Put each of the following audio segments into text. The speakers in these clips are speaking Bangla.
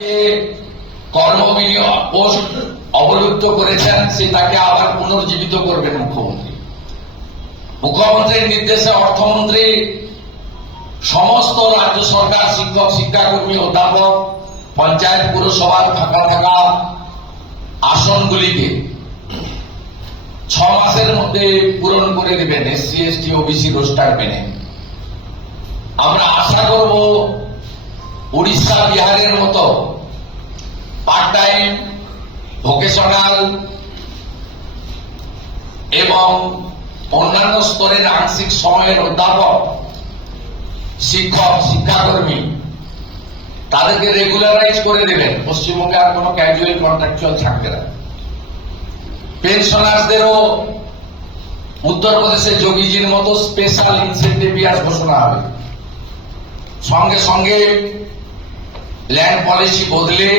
যে অবলুপ্ত করেছেন, সে তাকে আবার পুনর্জীবিত করবেন মুখ্যমন্ত্রী। মুখ্যমন্ত্রীর নির্দেশে অর্থমন্ত্রী, সমস্ত রাজ্য সরকার, শিক্ষক, শিক্ষাকর্মী, অধ্যাপক, পঞ্চায়েত, পুরসভার ফাঁকা থাকা আসনগুলিকে ছ মাসের মধ্যে পূরণ করে দেবেন, এসসি, এসটি, ওবিসি রোস্টার মেনে আমরা আশা করব উড়িষ্যা বিহারের মতো পার্ট টাইম ভোকেশনাল এবং অন্যান্য স্তরের আংশিক সময়ের অধ্যাপক, শিক্ষক, শিক্ষাকর্মী, তাদেরকে রেগুলারাইজ করে দেবেন। পশ্চিমবঙ্গে আর কোনো ক্যাজুয়াল কন্ট্রাকচুয়াল থাকবে না। পেনশনার্সদেরও উত্তরপ্রদেশের যোগীজির মতো স্পেশাল ইনসেন্টিভ ঘোষণা হবে। সঙ্গে সঙ্গে ল্যান্ড পলিসি বদলে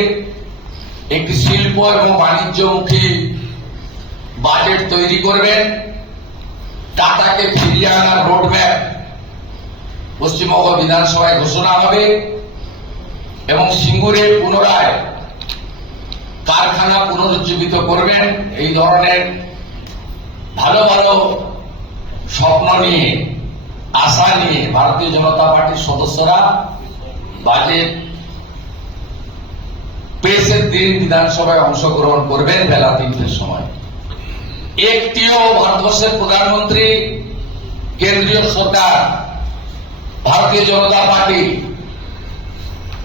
একটি শিল্প এবং বাণিজ্যমুখী বাজেট তৈরি করবেন। টাটাকে ফিরিয়ে আনার রোডম্যাপ পশ্চিমবঙ্গ বিধানসভায় ঘোষণা হবে এবং সিঙ্গুরে পুনরায় কারখানা পুনরুজ্জীবিত করবেন। এই ধরনের ভালো ভালো স্বপ্ন নিয়ে, আশা নিয়ে ভারতীয় জনতা পার্টির সদস্যরা বাজেট পেশের দিন বিধানসভায় অংশগ্রহণ করবেন বেলা তিনটের সময়। একটিও ভারতবর্ষের প্রধানমন্ত্রী, কেন্দ্রীয় সরকার, ভারতীয় জনতা পার্টি,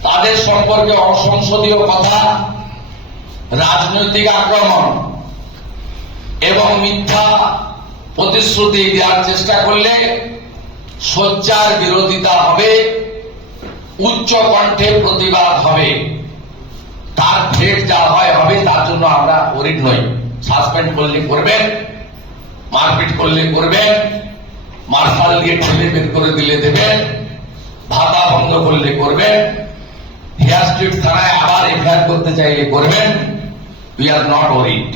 তাদের সম্পর্কে অসংসদীয় কথা, রাজনৈতিক আক্রমণ এবং মিথ্যা প্রতিশ্রুতি দেওয়ার চেষ্টা করলে সোচ্চার বিরোধিতা হবে, উচ্চ কণ্ঠে প্রতিবাদ হবে। তার ফেট যা হয় হবে, তার জন্য আমরা ওরিড নই সাসপেন্ড করলে করবেন, মারপিট করলে করবেন, মার্শাল দিয়ে ঠেলে বের করে দিলে দেবেন, ভাতা বন্ধ করলে করবেন। হেয়ার স্ট্রিট থানায় আবার এফআইআর করতে চাইলে করবেন। We are not worried